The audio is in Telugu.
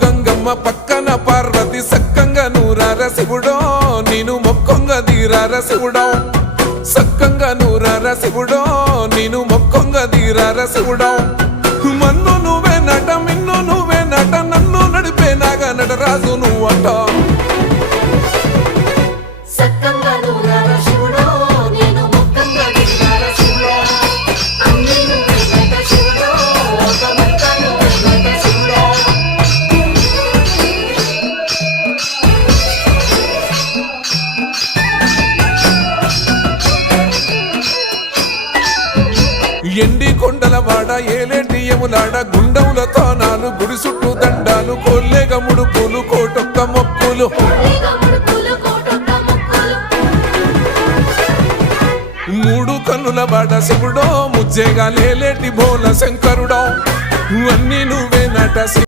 గంగమ్మ పక్కన పార్వతి సక్కంగా నూరార శివుడో నేను మొక్కొంగ దీరార శివుడో సక్కంగా నూరార శివుడో నేను మొక్కొంగ దీరార శివుడో మన్ను నువ్వే నట మిన్ను నువ్వే నట నన్ను నడిపే నాగ నటరాజు నువ్వట ఎండి కొండల వాడ ఏలేటి యములాడ గుండములతో నాలు గుడి చుట్టూ దండాలు కొల్లేగ ముడుపులు కోటొక్క మొక్కులు మూడు కన్నుల వాడ శివుడో ముజ్జేగా లేలేటి బోల శంకరుడో అన్నీ నువ్వే నట